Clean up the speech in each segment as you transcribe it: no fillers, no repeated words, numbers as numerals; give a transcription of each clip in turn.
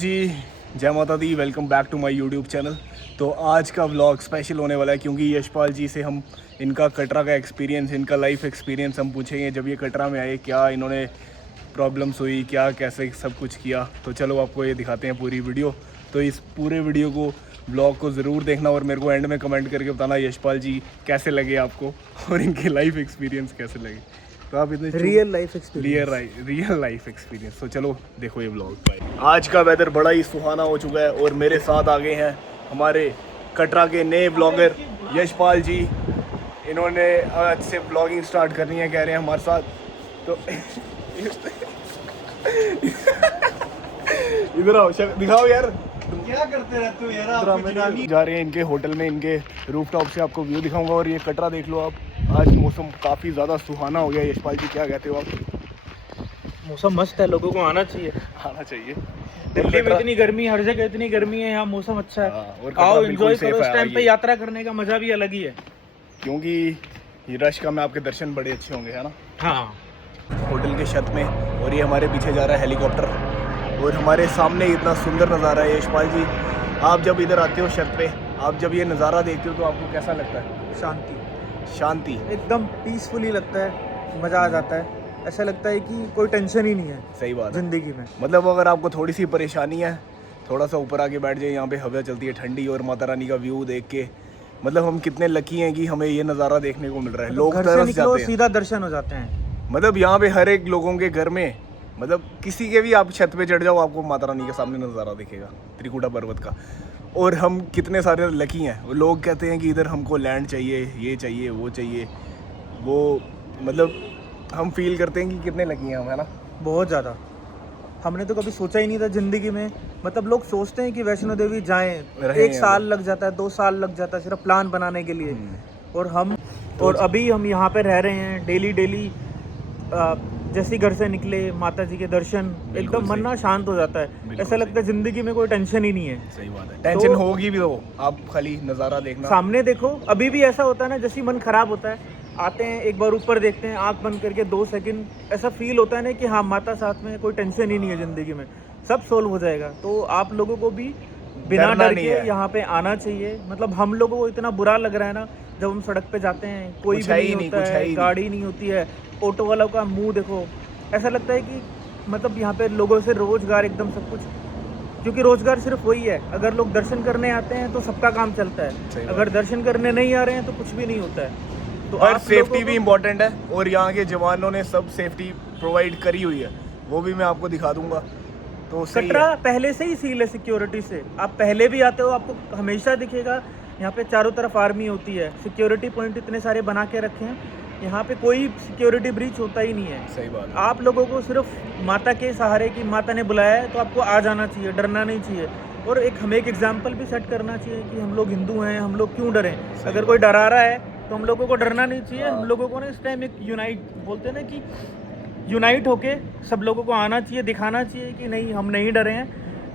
जी, जय माता दी। Welcome back to my YouTube channel. तो आज का व्लॉग स्पेशल होने वाला है क्योंकि यशपाल जी से हम इनका कटरा का एक्सपीरियंस, इनका लाइफ एक्सपीरियंस हम पूछेंगे। जब ये कटरा में आए क्या इन्होंने प्रॉब्लम्स हुई, क्या कैसे सब कुछ किया। तो चलो आपको ये दिखाते हैं पूरी वीडियो। तो इस पूरे वीडियो को, व्लॉग को ज़रूर देखना और मेरे को एंड में कमेंट करके बताना यशपाल जी कैसे लगे आपको और इनके लाइफ एक्सपीरियंस कैसे लगे। तो आप इतने real life experience. Real life experience. तो चलो देखो ये व्लॉग। आज का वेदर बड़ा ही सुहाना हो चुका है और मेरे साथ आ गए हैं हमारे कटरा के नए ब्लॉगर यशपाल जी। इन्होंने आज से ब्लॉगिंग स्टार्ट करनी है, कह रहे हैं हमारे साथ। तो इधर आओ, दिखाओ यार क्या करते रहते हो यार? जा रहे हैं इनके होटल में, इनके रूफटॉप से आपको व्यू दिखाऊंगा। और ये कटरा देख लो आप, आज मौसम काफ़ी ज़्यादा सुहाना हो गया। यशपाल जी क्या कहते हो आप? मौसम मस्त है, लोगों को आना चाहिए। आना चाहिए। दिल्ली में इतनी गर्मी, हर जगह इतनी गर्मी है, यहाँ मौसम अच्छा है। और आओ एंजॉय करो। इस टाइम पे यात्रा करने का मजा भी अलग ही है, क्योंकि ये रश का में आपके दर्शन बड़े अच्छे होंगे, है ना। हाँ, होटल के छत में। और ये हमारे पीछे जा रहा है हेलीकॉप्टर और हमारे सामने इतना सुंदर नज़ारा है। यशपाल जी, आप जब इधर आते हो छत पे, आप जब ये नज़ारा देखते हो तो आपको कैसा लगता है? शांति एकदम पीसफुली लगता है, मजा आ जाता है। ऐसा लगता है कि कोई टेंशन ही नहीं है। सही बात है। जिंदगी में मतलब अगर आपको थोड़ी सी परेशानी है, थोड़ा सा ऊपर आके बैठ जाए, यहाँ पे हवा चलती है ठंडी और माता रानी का व्यू देख के, मतलब हम कितने लकी हैं कि हमें ये नज़ारा देखने को मिल रहा है। लोग घर से तरस निकलो जाते हैं। सीधा दर्शन हो जाते हैं। मतलब यहाँ पे हर एक लोगों के घर में, मतलब किसी के भी आप छत पे चढ़ जाओ, आपको माता रानी के सामने नज़ारा दिखेगा, त्रिकुटा पर्वत का। और हम कितने सारे लकी हैं। वो लोग कहते हैं कि इधर हमको लैंड चाहिए, ये चाहिए, वो चाहिए, वो मतलब हम फील करते हैं कि कितने लकी हैं हम, है ना। बहुत ज़्यादा। हमने तो कभी सोचा ही नहीं था जिंदगी में। मतलब लोग सोचते हैं कि वैष्णो देवी जाएं, 1 साल लग जाता है, 2 साल लग जाता है सिर्फ प्लान बनाने के लिए। और अभी हम यहाँ पे रह रहे हैं डेली। जैसे ही घर से निकले, माता जी के दर्शन, एकदम मन ना शांत हो जाता है। ऐसा लगता है जिंदगी में कोई टेंशन ही नहीं है। सही बात है। टेंशन होगी भी तो आप खाली नज़ारा देखना, सामने देखो। अभी भी ऐसा होता है ना, जैसे मन खराब होता है, आते हैं एक बार ऊपर देखते हैं, आंख बंद करके 2 सेकंड ऐसा फील होता है ना कि हाँ, माता साथ में, कोई टेंशन ही नहीं है जिंदगी में, सब सोल्व हो जाएगा। तो आप लोगों को भी बिना डर के यहाँ पे आना चाहिए। मतलब हम लोगों को इतना बुरा लग रहा है ना, जब हम सड़क पे जाते हैं, कोई भी नहीं होता है, गाड़ी नहीं होती है, ऑटो वालों का मुंह देखो, ऐसा लगता है कि मतलब यहाँ पे लोगों से रोजगार एकदम सब कुछ, क्योंकि रोजगार सिर्फ वही है। अगर लोग दर्शन करने आते हैं तो सबका काम चलता है, अगर दर्शन करने नहीं आ रहे हैं तो कुछ भी नहीं होता है। तो और सेफ्टी भी इम्पोर्टेंट है, और यहाँ के जवानों ने सब सेफ्टी प्रोवाइड करी हुई है, वो भी मैं आपको दिखा दूंगा। तो कटरा पहले से ही सील है सिक्योरिटी से। आप पहले भी आते हो, आपको हमेशा दिखेगा यहाँ पे चारों तरफ आर्मी होती है। सिक्योरिटी पॉइंट इतने सारे बना के रखे हैं, यहाँ पे कोई सिक्योरिटी ब्रीच होता ही नहीं है। सही बात है। आप लोगों को सिर्फ माता के सहारे की, माता ने बुलाया है तो आपको आ जाना चाहिए, डरना नहीं चाहिए। और हमें एक एग्जाम्पल भी सेट करना चाहिए कि हम लोग हिंदू हैं, हम लोग क्यों डरें। अगर कोई डरा रहा है तो हम लोगों को डरना नहीं चाहिए। हम लोगों को ना इस टाइम एक यूनाइट बोलते हैं ना, कि यूनाइट होके सब लोगों को आना चाहिए, दिखाना चाहिए कि नहीं, हम नहीं डरे हैं।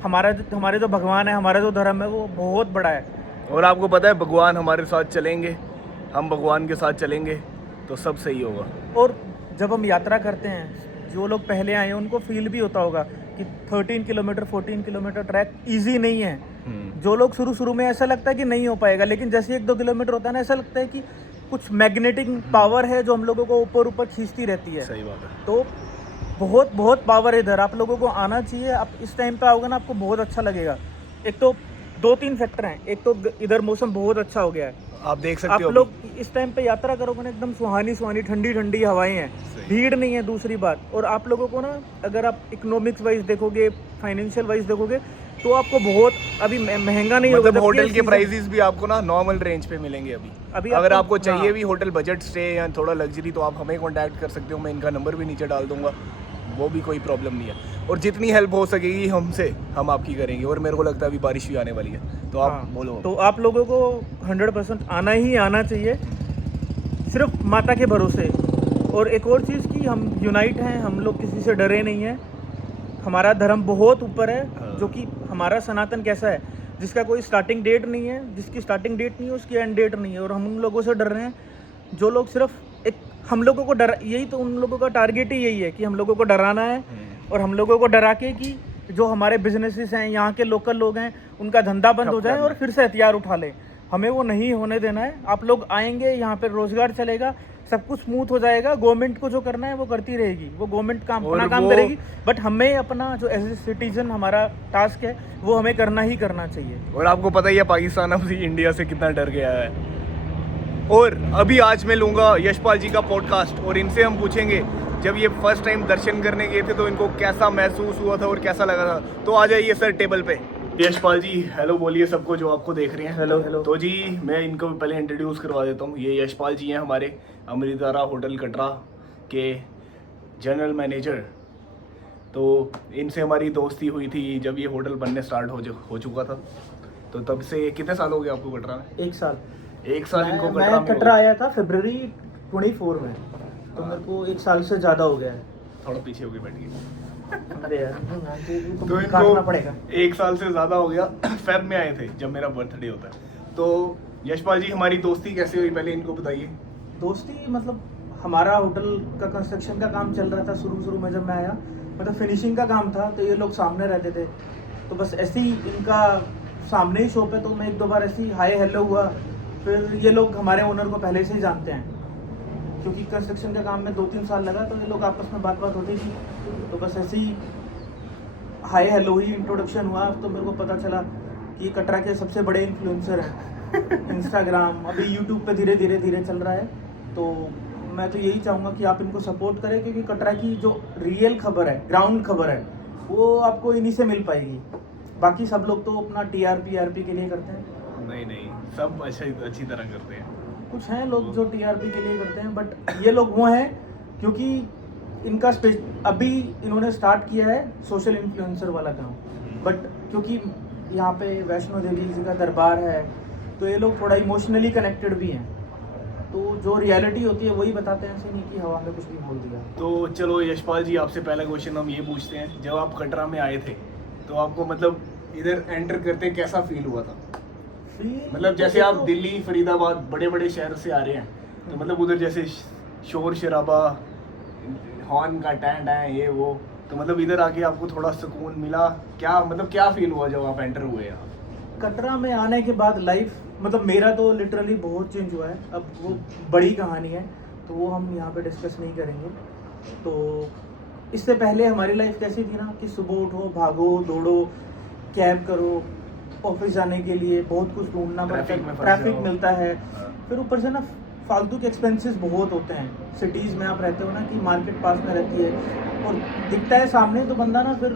हमारे जो भगवान है, हमारा जो धर्म है, वो बहुत बड़ा है। और आपको पता है, भगवान हमारे साथ चलेंगे, हम भगवान के साथ चलेंगे तो सब सही होगा। और जब हम यात्रा करते हैं, जो लोग पहले आए हैं उनको फील भी होता होगा कि 13 किलोमीटर 14 किलोमीटर ट्रैक इजी नहीं है। जो लोग शुरू में ऐसा लगता है कि नहीं हो पाएगा, लेकिन जैसे 1-2 किलोमीटर होता है ना, ऐसा लगता है कि कुछ मैग्नेटिक पावर है जो हम लोगों को ऊपर खींचती रहती है। सही बात है। तो बहुत पावर है इधर, आप लोगों को आना चाहिए। आप इस टाइम पे आओगे ना, आपको बहुत अच्छा लगेगा। एक तो 2-3 फैक्टर हैं। एक तो इधर मौसम बहुत अच्छा हो गया है, आप देख सकते हो। आप लोग इस टाइम पे यात्रा करोगे ना, एकदम सुहानी ठंडी हवाएं हैं, भीड़ नहीं है, दूसरी बात। और आप लोगों को ना, अगर आप इकोनॉमिक्स वाइज देखोगे, फाइनेंशियल वाइज देखोगे, तो आपको बहुत अभी महंगा नहीं होगा। मतलब होटल के प्राइसेस भी आपको ना नॉर्मल रेंज पे मिलेंगे अभी अगर आपको चाहिए भी होटल बजट स्टे या थोड़ा लग्जरी, तो आप हमें कांटेक्ट कर सकते हो। मैं इनका नंबर भी नीचे डाल दूंगा, वो भी कोई प्रॉब्लम नहीं है। और जितनी हेल्प हो सकेगी हमसे, हम आपकी करेंगे। और मेरे को लगता है अभी बारिश भी आने वाली है, तो आप बोलो। तो आप लोगों को 100% आना ही आना चाहिए, सिर्फ माता के भरोसे। और एक और चीज़ कि हम यूनाइट हैं, हम लोग किसी से डरे नहीं हैं। हमारा धर्म बहुत ऊपर है, जो कि हमारा सनातन कैसा है, जिसका कोई स्टार्टिंग डेट नहीं है, जिसकी स्टार्टिंग डेट नहीं है उसकी एंड डेट नहीं है। और हम उन लोगों से डर रहे हैं जो लोग सिर्फ एक, हम लोगों को डर, यही तो उन लोगों का टारगेट ही यही है कि हम लोगों को डराना है। और हम लोगों को डरा के कि जो हमारे बिजनेसेस हैं, यहाँ के लोकल लोग हैं, उनका धंधा बंद हो जाए और फिर से हथियार उठा लें। हमें वो नहीं होने देना है। आप लोग आएंगे, यहाँ पे रोजगार चलेगा, सब कुछ स्मूथ हो जाएगा। गवर्नमेंट को जो करना है वो करती रहेगी, वो गवर्नमेंट काम अपना काम करेगी, बट हमें अपना जो एज ए सिटीजन हमारा टास्क है वो हमें करना ही करना चाहिए। और आपको पता ही है पाकिस्तान अब इंडिया से कितना डर गया है। और अभी आज मैं लूँगा यशपाल जी का पॉडकास्ट और इनसे हम पूछेंगे जब ये फर्स्ट टाइम दर्शन करने गए थे तो इनको कैसा महसूस हुआ था और कैसा लगा था। तो आ जाइए सर टेबल पे। यशपाल जी हेलो बोलिए सबको जो आपको देख रहे हैं। Hello hello. तो जी मैं इनको पहले इंट्रोड्यूस करवा देता हूँ। ये यशपाल जी हैं हमारे अमृतारा होटल कटरा के जनरल मैनेजर। तो इनसे हमारी दोस्ती हुई थी जब ये होटल बनने स्टार्ट हो चुका था। तो तब से कितने साल हो गए आपको कटरा में? 1 साल। 1 साल इनको मैं कटरा आया था फरवरी 24 में, तो मेरे को 1 साल से ज़्यादा हो गया है। थोड़ा पीछे होके बैठ गए। अरे यार, तो काटना पड़ेगा। 1 साल से ज़्यादा हो गया। फेब में आए थे जब मेरा बर्थडे होता है। तो यशपाल जी हमारी दोस्ती कैसे हुई पहले इनको बताइए। दोस्ती मतलब हमारा होटल का कंस्ट्रक्शन का काम चल रहा था शुरू में जब मैं आया, मतलब फिनिशिंग का काम था, तो ये लोग सामने रहते थे। तो बस ऐसे ही इनका सामने ही शॉप है, तो मैं 1-2 बार ऐसे ही हाय हेलो हुआ। फिर ये लोग हमारे ओनर को पहले से ही जानते हैं, क्योंकि कंस्ट्रक्शन का काम में 2-3 साल लगा, तो ये लोग आपस में बात होती थी। तो बस ऐसे ही हाय हेलो ही इंट्रोडक्शन हुआ। तो मेरे को पता चला कि कटरा के सबसे बड़े इन्फ्लुएंसर हैं। इंस्टाग्राम अभी यूट्यूब पे धीरे धीरे चल रहा है। तो मैं तो यही चाहूँगा कि आप इनको सपोर्ट करें, क्योंकि कटरा की जो रियल खबर है, ग्राउंड खबर है, वो आपको इन्हीं से मिल पाएगी। बाकी सब लोग तो अपना टीआरपी के लिए करते हैं। नहीं सब अच्छी तरह करते हैं। कुछ हैं लोग जो टीआरपी के लिए करते हैं, बट ये लोग वो हैं क्योंकि इनका अभी इन्होंने स्टार्ट किया है सोशल इन्फ्लुएंसर वाला काम। बट क्योंकि यहाँ पे वैष्णो देवी जी का दरबार है, तो ये लोग थोड़ा इमोशनली कनेक्टेड भी हैं। तो जो रियलिटी होती है वही बताते हैं, ऐसे नहीं कि हवा में कुछ भी बोल दिया। तो चलो यशपाल जी आपसे पहला क्वेश्चन हम ये पूछते हैं, जब आप कटरा में आए थे तो आपको मतलब इधर एंटर करते कैसा फील हुआ था? मतलब जैसे आप दिल्ली फरीदाबाद बड़े बड़े शहर से आ रहे हैं, तो मतलब उधर जैसे शोर शराबा हॉर्न का टैंड है ये वो, तो मतलब इधर आके आपको थोड़ा सुकून मिला क्या? मतलब क्या फील हुआ जब आप एंटर हुए यहाँ? कटरा में आने के बाद लाइफ मतलब मेरा तो लिटरली बहुत चेंज हुआ है। अब वो बड़ी कहानी है, तो वो हम यहाँ पे डिस्कस नहीं करेंगे। तो इससे पहले हमारी लाइफ कैसी थी ना, कि सुबह उठो, भागो दौड़ो, कैब करो, ऑफिस जाने के लिए बहुत कुछ ढूंढना पड़ता है, ट्रैफिक मिलता है, फिर ऊपर से ना फालतू के एक्सपेंसेस बहुत होते हैं। सिटीज़ में आप रहते हो ना कि मार्केट पास में रहती है और दिखता है सामने, तो बंदा ना फिर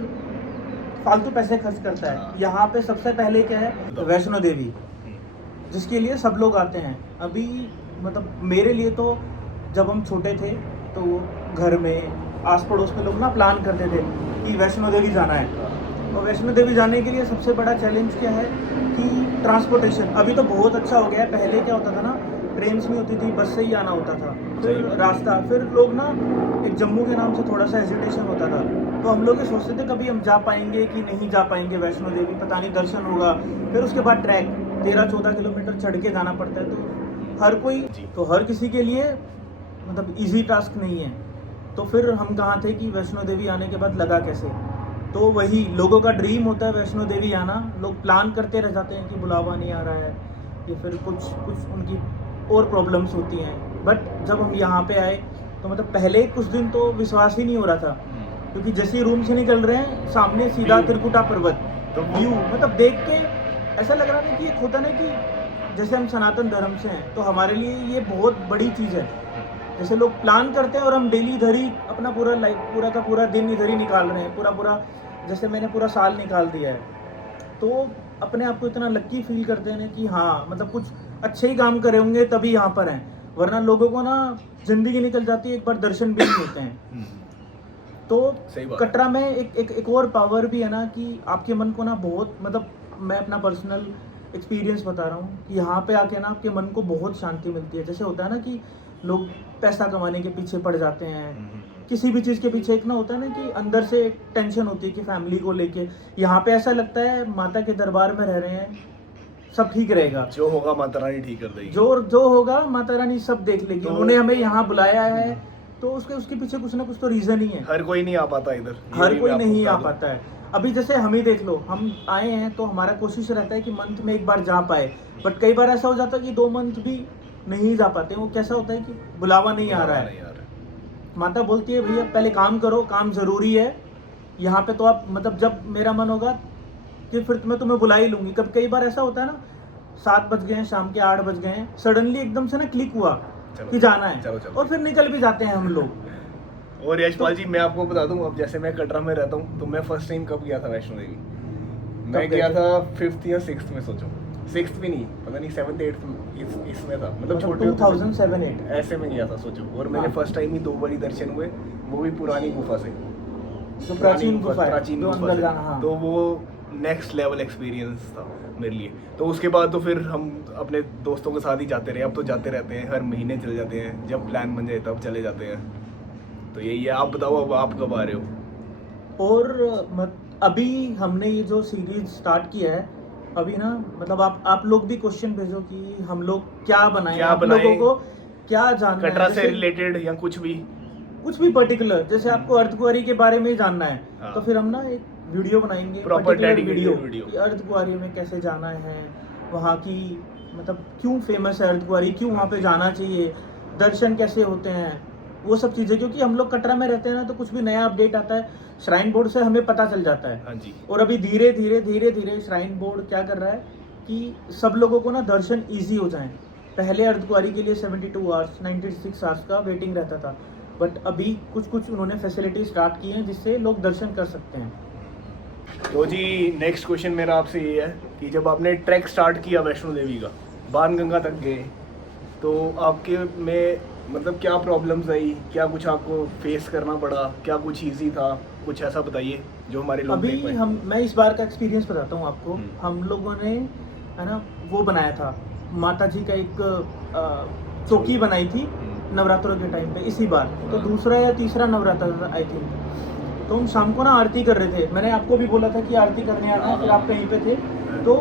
फालतू पैसे खर्च करता है। यहाँ पे सबसे पहले क्या है, वैष्णो देवी, जिसके लिए सब लोग आते हैं। अभी मतलब मेरे लिए तो जब हम छोटे थे तो घर में आस पड़ोस में लोग ना प्लान करते थे कि वैष्णो देवी जाना है। और वैष्णो देवी जाने के लिए सबसे बड़ा चैलेंज क्या है कि ट्रांसपोर्टेशन। अभी तो बहुत अच्छा हो गया है, पहले क्या होता था ना, ट्रेन्स नहीं होती थी, बस से ही आना होता था, फिर रास्ता, फिर लोग ना एक जम्मू के नाम से थोड़ा सा हेजिटेशन होता था। तो हम लोग ये सोचते थे कभी हम जा पाएंगे कि नहीं जा पाएंगे वैष्णो देवी, पता नहीं दर्शन होगा। फिर उसके बाद ट्रैक 13-14 किलोमीटर चढ़ के जाना पड़ता है। तो हर किसी के लिए मतलब ईजी टास्क नहीं है। तो फिर हम कहाँ थे कि वैष्णो देवी आने के बाद लगा कैसे, तो वही लोगों का ड्रीम होता है वैष्णो देवी आना। लोग प्लान करते रह जाते हैं कि बुलावा नहीं आ रहा है, या फिर कुछ उनकी और प्रॉब्लम्स होती हैं। बट जब हम यहाँ पे आए तो मतलब पहले कुछ दिन तो विश्वास ही नहीं हो रहा था, क्योंकि जैसे ही रूम से निकल रहे हैं सामने सीधा त्रिकुटा पर्वत, तो व्यू मतलब देख के ऐसा लग रहा है कि एक होता ना कि जैसे हम सनातन धर्म से हैं तो हमारे लिए ये बहुत बड़ी चीज़ है। जैसे लोग प्लान करते हैं और हम डेली इधर ही अपना पूरा लाइफ, पूरा का पूरा दिन इधर ही निकाल रहे हैं, पूरा जैसे मैंने पूरा साल निकाल दिया है। तो अपने आप को इतना लक्की फील करते हैं कि हाँ मतलब कुछ अच्छे ही काम करे होंगे तभी यहाँ पर हैं, वरना लोगों को ना जिंदगी निकल जाती है, एक बार दर्शन भी नहीं होते हैं। तो कटरा में एक और पावर भी है ना कि आपके मन को ना बहुत, मतलब मैं अपना पर्सनल एक्सपीरियंस बता रहा हूँ कि यहाँ पे आके ना आपके मन को बहुत शांति मिलती है। जैसे होता है ना कि लोग पैसा कमाने के पीछे पड़ जाते हैं, किसी भी चीज़ के पीछे, एक ना होता है ना कि अंदर से एक टेंशन होती है कि फैमिली को लेके। यहाँ पे ऐसा लगता है माता के दरबार में रह रहे हैं, सब ठीक रहेगा, जो होगा माता रानी ठीक कर देगी, जो होगा माता रानी सब देख लेगी। तो उन्होंने हमें यहाँ बुलाया है तो उसके पीछे कुछ ना कुछ तो रीज़न ही है। हर कोई नहीं आ पाता इधर, हर कोई नहीं आ पाता है। अभी जैसे हम ही देख लो, हम आए हैं तो हमारा कोशिश रहता है कि मंथ में एक बार जा पाए, बट कई बार ऐसा हो जाता है कि 2 मंथ भी नहीं जा पाते। वो कैसा होता है कि बुलावा नहीं आ रहा है। यार माता बोलती है भैया पहले काम करो, काम जरूरी है यहाँ पे, तो आप मतलब जब मेरा मन होगा कि फिर मैं तुम्हें बुला ही लूंगी। कब कई बार ऐसा होता है ना, 7 बज गए हैं, शाम के 8 बज गए हैं, सडनली एकदम से ना क्लिक हुआ कि जाना है, चलो। और फिर निकल भी जाते हैं हम लोग। और यशपाल जी मैं आपको बता दूं, अब जैसे मैं कटरा में रहता हूँ, तो मैं फर्स्ट टाइम कब गया था वैष्णो देवी? मैं गया था 5th या 6th में, सोचो 6th भी नहीं, पता नहीं 7th 8th इसमें था, मतलब छोटे 2007-8 ऐसे में गया था सोचो। और मेरे हाँ। फर्स्ट टाइम ही 2 बारी दर्शन हुए, वो भी पुरानी गुफा से, जो प्राचीन गुफा है, प्राचीन जो गुफा अंदर से। जाना, हाँ। तो वो नेक्स्ट लेवल एक्सपीरियंस था मेरे लिए। तो उसके बाद तो फिर हम अपने दोस्तों के साथ ही जाते रहे, अब तो जाते रहते हैं, हर महीने चले जाते हैं, जब प्लान बन जाए तब चले जाते हैं। तो यही है। आप बताओ अब आप कब आ रहे हो? और अभी हमने ये जो सीरीज स्टार्ट किया है, अभी ना मतलब आप लोग भी क्वेश्चन भेजो कि हम लोग क्या बनाएं, क्या आप बनाएं? लोगों को क्या जानना है, कटरा से जैसे रिलेटेड या कुछ भी पर्टिकुलर, जैसे आपको अर्धकुंवारी के बारे में ही जानना है, हाँ। तो फिर हम ना एक वीडियो बनाएंगे, Proper particular dedicated video video। कि अर्धकुंवारी में कैसे जाना है, वहाँ की मतलब क्यों फेमस है अर्धकुंवारी, क्यों वहाँ पे जाना चाहिए, दर्शन कैसे होते हैं, वो सब चीज़ें। क्योंकि हम लोग कटरा में रहते हैं ना, तो कुछ भी नया अपडेट आता है श्राइन बोर्ड से हमें पता चल जाता है। हाँ जी। और अभी धीरे धीरे श्राइन बोर्ड क्या कर रहा है कि सब लोगों को ना दर्शन ईजी हो जाए। पहले अर्धकुंवारी के लिए 72 आवर्स 96 आवर्स का वेटिंग रहता था, बट अभी कुछ उन्होंने फैसिलिटी स्टार्ट की हैं जिससे लोग दर्शन कर सकते हैं। तो जी नेक्स्ट क्वेश्चन मेरा आपसे ये है कि जब आपने ट्रैक स्टार्ट किया वैष्णो देवी का, बाणगंगा तक गए, तो आपके में मतलब क्या प्रॉब्लम्स आई, क्या कुछ आपको फेस करना पड़ा, क्या कुछ इजी था, कुछ ऐसा बताइए जो हमारे लोग देख अभी पाएं। मैं इस बार का एक्सपीरियंस बताता हूँ आपको। हम लोगों ने है ना वो बनाया था, माता जी का एक चौकी बनाई थी नवरात्रों के टाइम पे इसी बार, तो दूसरा या तीसरा नवरात्र था आई थिंक। तो हम शाम को ना आरती कर रहे थे, मैंने आपको भी बोला था कि आरती करने आना है, फिर आप कहीं पे थे। तो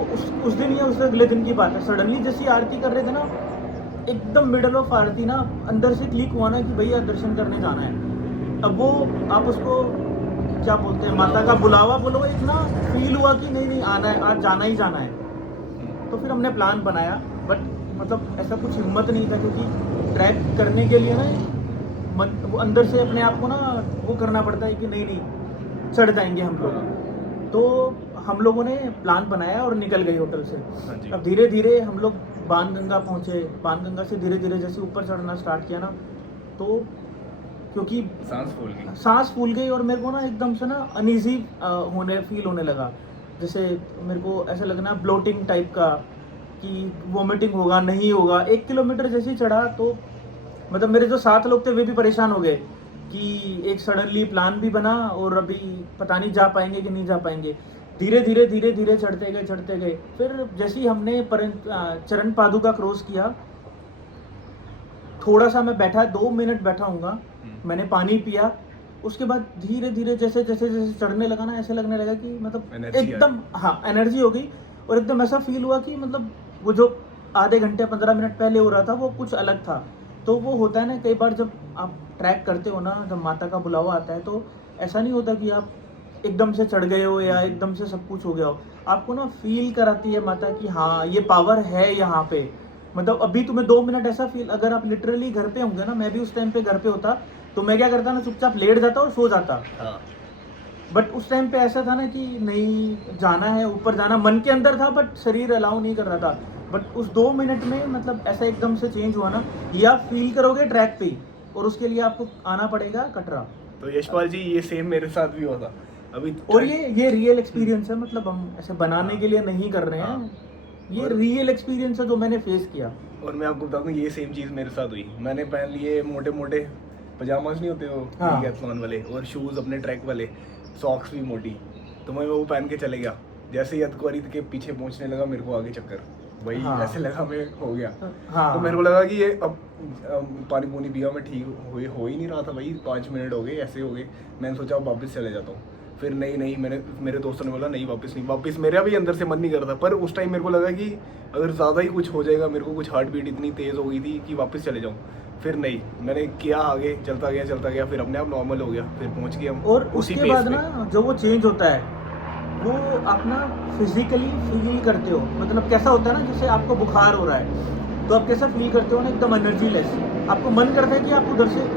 उस दिन या उससे अगले दिन की बात है, सडनली जैसी आरती कर रहे थे ना, एकदम मिडल ऑफ आरती ना अंदर से क्लिक हुआ ना कि भैया दर्शन करने जाना है। अब वो आप उसको क्या बोलते हैं, माता का बुलावा बोलो, इतना फील हुआ कि नहीं आना है, आज जाना ही जाना है। तो फिर हमने प्लान बनाया, बट मतलब ऐसा कुछ हिम्मत नहीं था, क्योंकि ट्रैक करने के लिए ना वो अंदर से अपने आप को ना वो करना पड़ता है कि नहीं चढ़ जाएंगे हम लोग। तो हम लोगों ने प्लान बनाया और निकल गए होटल से। हाँ जी। अब धीरे धीरे हम लोग बाणगंगा पहुँचे, बाणगंगा से धीरे धीरे जैसे ऊपर चढ़ना स्टार्ट किया ना, तो क्योंकि सांस फूल गई और मेरे को ना एकदम से ना अनईजी फील होने लगा, जैसे मेरे को ऐसा लगना ब्लोटिंग टाइप का, कि वोमिटिंग होगा नहीं होगा। 1 किलोमीटर जैसे ही चढ़ा तो मतलब मेरे जो 7 लोग थे वे भी परेशान हो गए कि एक सडनली प्लान भी बना और अभी पता नहीं जा पाएंगे कि नहीं जा पाएंगे। धीरे धीरे चढ़ते गए। फिर जैसे ही हमने चरण पादुका क्रॉस किया, थोड़ा सा मैं बैठा, 2 मिनट बैठा हूँगा, मैंने पानी पिया, उसके बाद धीरे धीरे जैसे चढ़ने लगा ना, ऐसे लगने लगा कि मतलब एकदम हाँ एनर्जी हो गई। और एकदम ऐसा फील हुआ कि मतलब वो जो आधे घंटे 15 मिनट पहले हो रहा था वो कुछ अलग था। तो वो होता है ना कई बार जब आप ट्रैक करते हो ना, जब माता का बुलावा आता है, तो ऐसा नहीं होता कि आप एकदम से चढ़ गए हो या एकदम से सब कुछ हो गया हो। आपको ना फील कराती है माता कि हाँ ये पावर है यहाँ पे। मतलब अभी तुम्हें 2 मिनट ऐसा फील, अगर आप लिटरली घर पे होंगे ना, मैं भी उस टाइम पे घर पे होता, तो मैं क्या करता ना, चुपचाप लेट जाता और सो जाता। बट उस टाइम पे ऐसा था ना कि नहीं जाना है, ऊपर जाना मन के अंदर था, बट शरीर अलाउ नहीं कर रहा था। बट उस 2 मिनट में मतलब ऐसा एकदम से चेंज हुआ ना, ये आप फील करोगे ट्रैक पे ही, और उसके लिए आपको आना पड़ेगा कटरा। तो यशपाल जी ये सेम मेरे साथ भी हुआ था अभी। और ये रियल एक्सपीरियंस है, मतलब हम ऐसे बनाने के लिए नहीं कर रहे हैं, ये रियल एक्सपीरियंस है जो मैंने फेस किया। और मैं आपको बता दूं ये सेम चीज़ मेरे साथ हुई। मैंने पहन लिए मोटे मोटे पजामाज नहीं होते वो डिकैथलॉन वाले, और शूज़ अपने ट्रैक वाले, सॉक्स भी मोटी, तो मैं वो पहन के चले गया। जैसे ही अर्धकुंवारी के पीछे पहुंचने लगा, मेरे को आगे चक्कर, वही ऐसे लगा मैं हो गया। तो मेरे को लगा कि ये अब पानी पूनी पिया, मैं ठीक हो ही नहीं रहा था भाई, 5 मिनट हो गए ऐसे हो गए। मैंने सोचा अब वापस चले जाता हूँ। फिर नहीं मेरे दोस्तों ने बोला नहीं वापस मेरा भी अंदर से मन नहीं कर रहा था। पर उस टाइम मेरे को लगा कि अगर ज़्यादा ही कुछ हो जाएगा, मेरे को कुछ हार्ट बीट इतनी तेज़ हो गई थी कि वापस चले जाऊँ। फिर नहीं, मैंने किया आगे, चलता गया, फिर अपने आप नॉर्मल हो गया, फिर पहुँच गए हम। और उसके बाद ना जो वो चेंज होता है वो आप ना फिजिकली फील करते हो, मतलब कैसा होता है ना, जैसे आपको बुखार हो रहा है तो आप कैसा फील करते हो ना, एकदम एनर्जी लेस। आपको मन करता है कि आप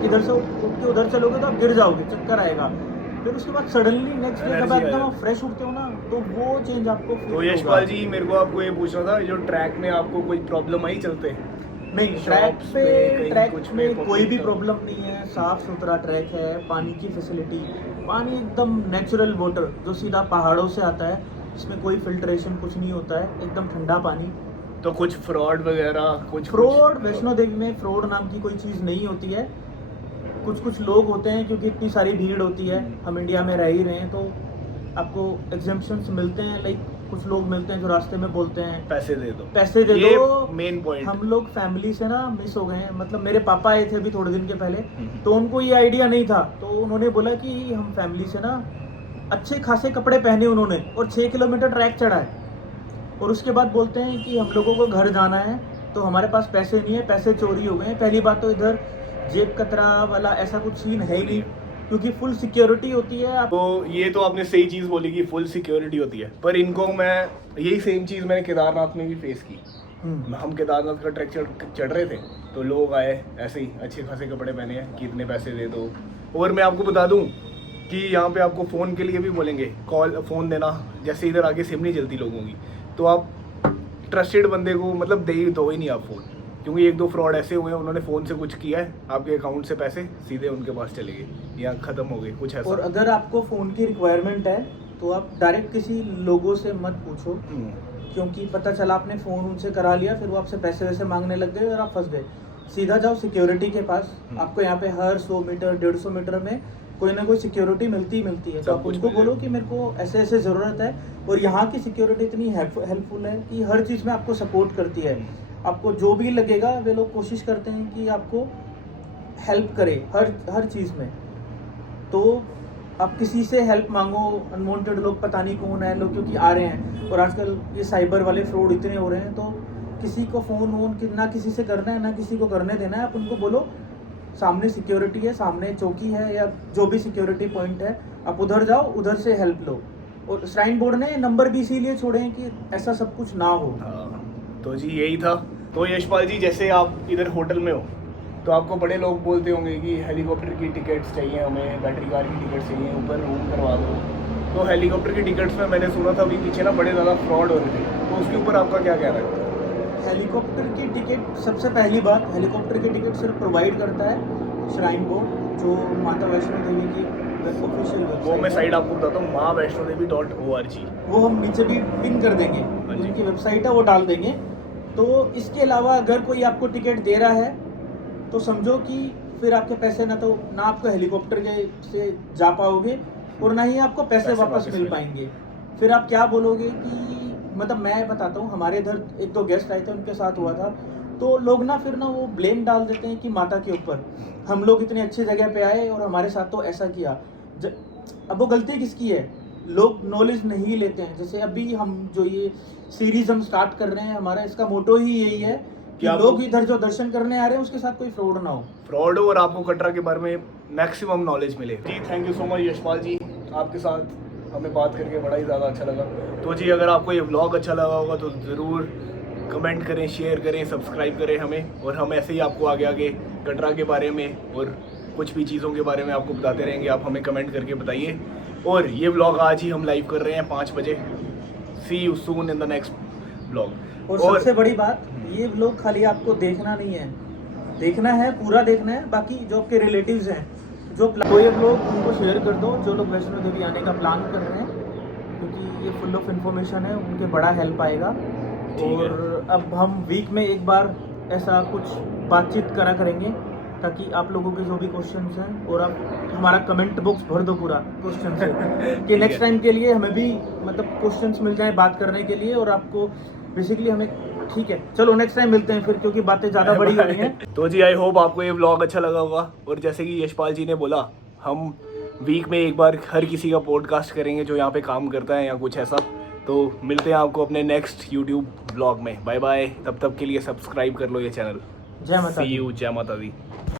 इधर से उठ के उधर चलोगे तो आप गिर जाओगे, चक्कर आएगा। फिर उसके बाद सडनली नेक्स्ट डे जब एकदम आप फ्रेश उठते हो ना, तो वो चेंज आपको feel तो होगा। यशपाल जी, मेरे को आपको ये पूछना था, जो ट्रैक में आपको कोई प्रॉब्लम आई चलते? नहीं, Shops पे, कहीं ट्रैक कुछ में में कोई भी public प्रॉब्लम नहीं है, साफ सुथरा ट्रैक है, पानी की फैसिलिटी, पानी एकदम नेचुरल वाटर जो सीधा पहाड़ों से आता है, इसमें कोई फिल्ट्रेशन कुछ नहीं होता है, एकदम ठंडा पानी। तो कुछ फ्रॉड वगैरह कुछ फ्रॉड वैष्णो देवी में फ्रॉड नाम की कोई चीज़ नहीं होती है। कुछ लोग होते हैं, क्योंकि इतनी सारी भीड़ होती है, हम इंडिया में रह ही रहे हैं, तो आपको एग्जेम्पशंस मिलते हैं। लाइक कुछ लोग मिलते हैं जो रास्ते में बोलते हैं पैसे दे दो, पैसे दे ये दो। Main point. हम लोग फैमिली से ना मिस हो गए हैं, मतलब मेरे पापा आए थे अभी थोड़े दिन के पहले, तो उनको ये आइडिया नहीं था, तो उन्होंने बोला कि हम फैमिली से ना अच्छे खासे कपड़े पहने उन्होंने, और 6 किलोमीटर ट्रैक चढ़ा है, और उसके बाद बोलते हैं कि हम लोगों को घर जाना है, तो हमारे पास पैसे नहीं है, पैसे चोरी हो गए हैं। पहली बात तो इधर जेब कतरा वाला ऐसा कुछ सीन है ही नहीं, क्योंकि फुल सिक्योरिटी होती है। आप तो ये तो आपने सही चीज़ बोली कि फुल सिक्योरिटी होती है, पर इनको मैं यही सेम चीज़ मैंने केदारनाथ में भी फेस की। हम केदारनाथ का ट्रैक चढ़ रहे थे, तो लोग आए ऐसे ही अच्छे खासे कपड़े पहने हैं कि इतने पैसे दे दो। और मैं आपको बता दूं कि यहाँ पे आपको फ़ोन के लिए भी बोलेंगे, फ़ोन देना, जैसे इधर आगे सिम नहीं चलती लोगों की, तो आप ट्रस्टेड बंदे को मतलब दो ही नहीं आप फ़ोन, क्योंकि 1-2 फ्रॉड ऐसे हुए हैं, उन्होंने फ़ोन से कुछ किया है, आपके अकाउंट से पैसे सीधे उनके पास चले गए या ख़त्म हो गए, कुछ ऐसा। और अगर आपको फ़ोन की रिक्वायरमेंट है तो आप डायरेक्ट किसी लोगों से मत पूछो, क्योंकि पता चला आपने फ़ोन उनसे करा लिया, फिर वो आपसे पैसे वैसे मांगने लग गए और आप फंस गए। सीधा जाओ सिक्योरिटी के पास, आपको यहाँ पे हर 100 मीटर 150 मीटर में कोई ना कोई सिक्योरिटी मिलती है, तो आप उनको बोलो कि मेरे को ऐसे ऐसे ज़रूरत है। और यहाँ की सिक्योरिटी इतनी हेल्पफुल है कि हर चीज़ में आपको सपोर्ट करती है। आपको जो भी लगेगा वे लोग कोशिश करते हैं कि आपको हेल्प करे हर चीज़ में। तो आप किसी से हेल्प मांगो, अनवांटेड लोग पता नहीं कौन है लोग, क्योंकि आ रहे हैं, और आजकल ये साइबर वाले फ्रॉड इतने हो रहे हैं, तो किसी को फ़ोन वोन ना किसी से करना है ना किसी को करने देना है। आप उनको बोलो सामने सिक्योरिटी है, सामने चौकी है, या जो भी सिक्योरिटी पॉइंट है, आप उधर जाओ, उधर से हेल्प लो। और श्राइन बोर्ड ने नंबर भी इसीलिए छोड़े हैं कि ऐसा सब कुछ ना हो। तो जी यही था। तो यशपाल जी, जैसे आप इधर होटल में हो, तो आपको बड़े लोग बोलते होंगे कि हेलीकॉप्टर की टिकट्स चाहिए हमें, बैटरी कार की टिकट चाहिए, ऊपर रूम करवा दो। तो हेलीकॉप्टर की टिकट्स में मैंने सुना था अभी पीछे ना बड़े ज़्यादा फ्रॉड हो रहे थे, तो उसके ऊपर आपका क्या कहना है? हेलीकॉप्टर की टिकट, सबसे पहली बात, हेलीकॉप्टर की टिकट सिर्फ प्रोवाइड करता है श्राइन बोर्ड, जो माता वैष्णो देवी की ऑफिशियल वो मैं साइट आपको बताता हूँ, maavaishnodevi.org। वो हम नीचे भी पिन कर देंगे, उनकी वेबसाइट है वो डाल देंगे। तो इसके अलावा अगर कोई आपको टिकट दे रहा है तो समझो कि फिर आपके पैसे ना आपको हेलीकॉप्टर के से जा पाओगे, और ना ही आपको पैसे वापस मिल पाएंगे। फिर आप क्या बोलोगे कि, मतलब मैं बताता हूँ, हमारे इधर 1-2 गेस्ट आए थे, उनके साथ हुआ था, तो लोग ना फिर ना वो ब्लेम डाल देते हैं कि माता के ऊपर, हम लोग इतनी अच्छी जगह पे आए और हमारे साथ तो ऐसा किया। अब वो गलती किसकी है? लोग नॉलेज नहीं लेते हैं। जैसे अभी हम जो ये सीरीज हम स्टार्ट कर रहे हैं, हमारा इसका मोटो ही यही है कि लोग इधर जो दर्शन करने आ रहे हैं उसके साथ कोई फ्रॉड ना हो और आपको कटरा के बारे में मैक्सिमम नॉलेज मिले। जी thank you so much Yashpal ji, आपके साथ हमें बात करके बड़ा ही ज़्यादा अच्छा लगा। तो जी अगर आपको ये व्लॉग अच्छा लगा होगा तो ज़रूर कमेंट करें, शेयर करें, सब्सक्राइब करें हमें, और हम ऐसे ही आपको आगे आगे कटरा के बारे में और कुछ भी चीज़ों के बारे में आपको बताते रहेंगे। आप हमें कमेंट करके बताइए। और ये व्लॉग आज ही हम लाइव कर रहे हैं 5 बजे। See you soon in the next vlog. और सबसे बड़ी बात, ये व्लॉग खाली आपको देखना नहीं है, देखना है, पूरा देखना है। बाकी जो आपके रिलेटिव्स हैं, जो कोई लोग, उनको शेयर कर दो, जो लोग वैष्णो देवी आने का प्लान कर रहे हैं, क्योंकि ये फुल ऑफ इन्फॉर्मेशन है, उनके बड़ा हेल्प आएगा। और अब हम वीक में एक बार ऐसा कुछ बातचीत करेंगे, ताकि आप लोगों के जो भी क्वेश्चंस हैं, और आप हमारा कमेंट बॉक्स भर दो पूरा क्वेश्चन से कि नेक्स्ट टाइम के लिए हमें भी मतलब क्वेश्चंस मिल जाए बात करने के लिए, और आपको बेसिकली हमें, ठीक है चलो नेक्स्ट टाइम मिलते हैं फिर, क्योंकि बातें ज़्यादा बड़ी हो रही हैं। तो जी आई होप आपको ये व्लॉग अच्छा लगा होगा। और जैसे कि यशपाल जी ने बोला, हम वीक में एक बार हर किसी का पॉडकास्ट करेंगे जो यहाँ पे काम करता है या कुछ ऐसा। तो मिलते हैं आपको अपने नेक्स्ट यूट्यूब ब्लॉग में। बाय बाय, तब तक के लिए सब्सक्राइब कर लो ये चैनल। जय माता दी। सी यू, जय माता दी।